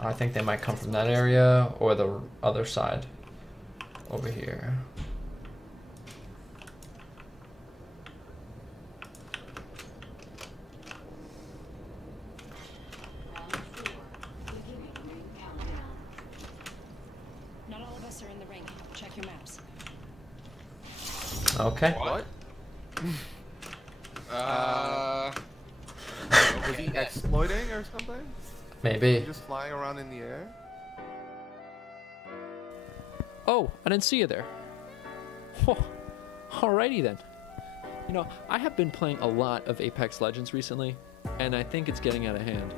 I think they might come from that area or the other side over here. Not all of us are in the ring. Check your maps. Okay. What? Was he exploiting or something? Maybe. Just flying around in the air? Oh, I didn't see you there. Whoa. Alrighty then. You know, I have been playing a lot of Apex Legends recently, and I think it's getting out of hand.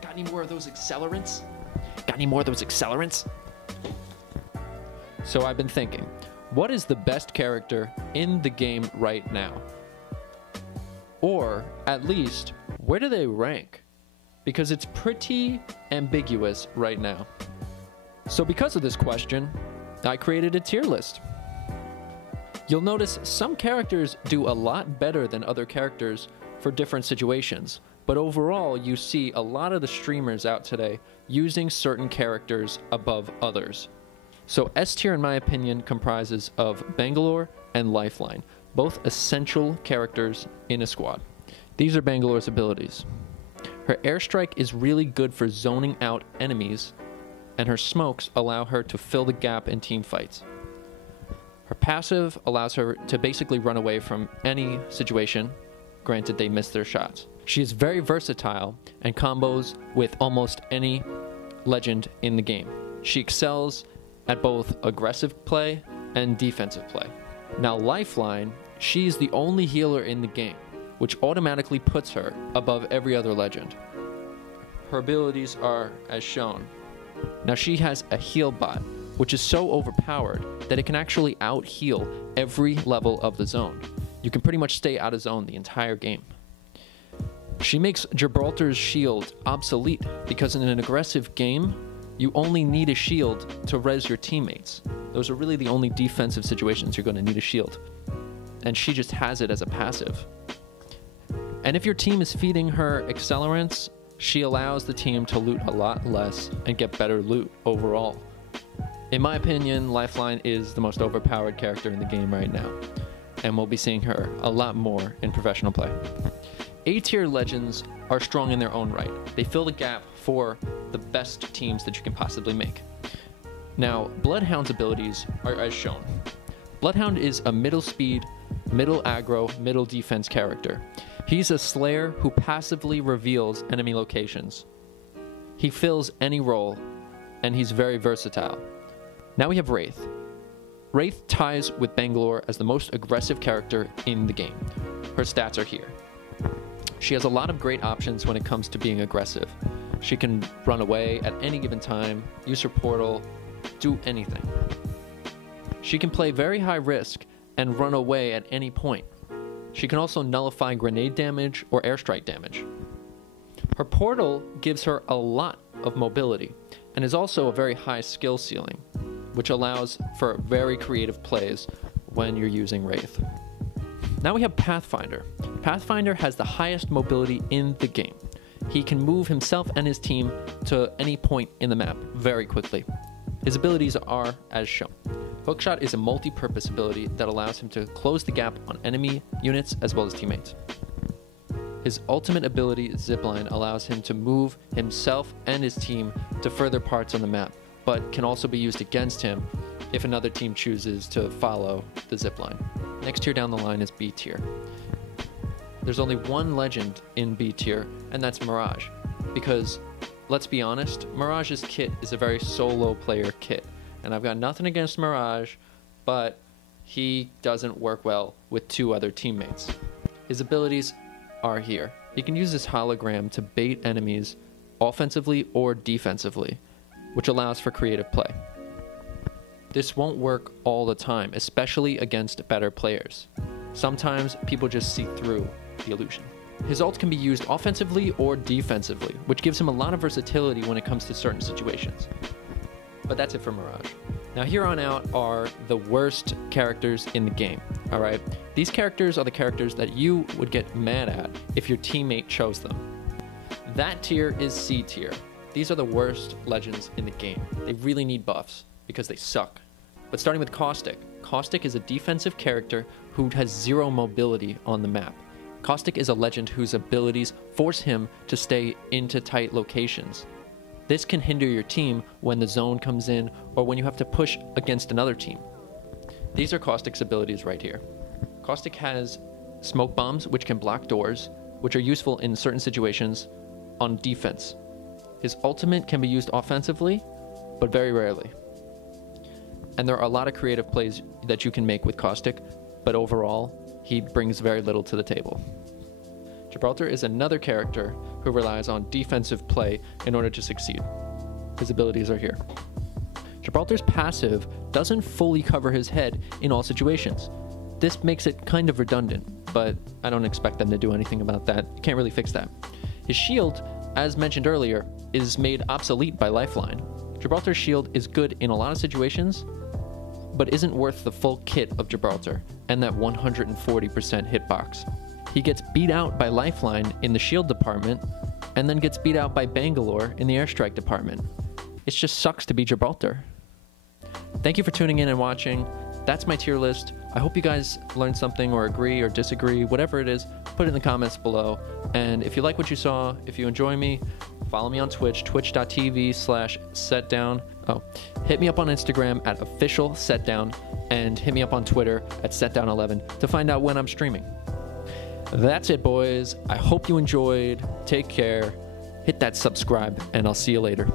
Got any more of those accelerants? Got any more of those accelerants? So I've been thinking, what is the best character in the game right now? Or, at least, where do they rank? Because it's pretty ambiguous right now. So because of this question, I created a tier list. You'll notice some characters do a lot better than other characters for different situations, but overall you see a lot of the streamers out today using certain characters above others. So S tier in my opinion comprises of Bangalore and Lifeline, both essential characters in a squad. These are Bangalore's abilities. Her airstrike is really good for zoning out enemies, and her smokes allow her to fill the gap in team fights. Her passive allows her to basically run away from any situation, granted they miss their shots. She is very versatile and combos with almost any legend in the game. She excels at both aggressive play and defensive play. Now Lifeline, she's the only healer in the game, which automatically puts her above every other legend. Her abilities are as shown. Now she has a heal bot, which is so overpowered that it can actually out-heal every level of the zone. You can pretty much stay out of zone the entire game. She makes Gibraltar's shield obsolete because in an aggressive game, you only need a shield to res your teammates. Those are really the only defensive situations you're going to need a shield. And she just has it as a passive. And if your team is feeding her accelerants, she allows the team to loot a lot less and get better loot overall. In my opinion, Lifeline is the most overpowered character in the game right now, and we'll be seeing her a lot more in professional play. A-tier legends are strong in their own right. They fill the gap for the best teams that you can possibly make. Now, Bloodhound's abilities are as shown. Bloodhound is a middle speed, middle aggro, middle defense character. He's a slayer who passively reveals enemy locations. He fills any role, and he's very versatile. Now we have Wraith. Wraith ties with Bangalore as the most aggressive character in the game. Her stats are here. She has a lot of great options when it comes to being aggressive. She can run away at any given time, use her portal, do anything. She can play very high risk and run away at any point. She can also nullify grenade damage or airstrike damage. Her portal gives her a lot of mobility and is also a very high skill ceiling, which allows for very creative plays when you're using Wraith. Now we have Pathfinder. Pathfinder has the highest mobility in the game. He can move himself and his team to any point in the map very quickly. His abilities are as shown. Hookshot is a multi-purpose ability that allows him to close the gap on enemy units as well as teammates. His ultimate ability, Zipline, allows him to move himself and his team to further parts on the map, but can also be used against him if another team chooses to follow the zipline. Next tier down the line is B tier. There's only one legend in B tier, and that's Mirage, because let's be honest, Mirage's kit is a very solo player kit, and I've got nothing against Mirage, but he doesn't work well with two other teammates. His abilities are here. He can use his hologram to bait enemies offensively or defensively, which allows for creative play. This won't work all the time, especially against better players. Sometimes people just see through the illusion. His ult can be used offensively or defensively, which gives him a lot of versatility when it comes to certain situations. But that's it for Mirage. Now here on out are the worst characters in the game, alright? These characters are the characters that you would get mad at if your teammate chose them. That tier is C tier. these are the worst legends in the game. They really need buffs because they suck. But starting with Caustic. Caustic is a defensive character who has 0 mobility on the map. Caustic is a legend whose abilities force him to stay into tight locations. This can hinder your team when the zone comes in or when you have to push against another team. These are Caustic's abilities right here. Caustic has smoke bombs, which can block doors, which are useful in certain situations on defense. His ultimate can be used offensively, but very rarely. And there are a lot of creative plays that you can make with Caustic, but overall, he brings very little to the table. Gibraltar is another character who relies on defensive play in order to succeed. His abilities are here. Gibraltar's passive doesn't fully cover his head in all situations. This makes it kind of redundant, but I don't expect them to do anything about that. You can't really fix that. His shield, as mentioned earlier, is made obsolete by Lifeline. Gibraltar's shield is good in a lot of situations, but isn't worth the full kit of Gibraltar and that 140% hitbox. He gets beat out by Lifeline in the shield department and then gets beat out by Bangalore in the airstrike department. It just sucks to be Gibraltar. Thank you for tuning in and watching. That's my tier list. I hope you guys learned something or agree or disagree, whatever it is, put it in the comments below. And if you like what you saw, if you enjoy me, follow me on Twitch, twitch.tv/setdown. Oh, hit me up on Instagram at officialsetdown and hit me up on Twitter at setdown11 to find out when I'm streaming. That's it, boys. I hope you enjoyed. Take care. Hit that subscribe, and I'll see you later.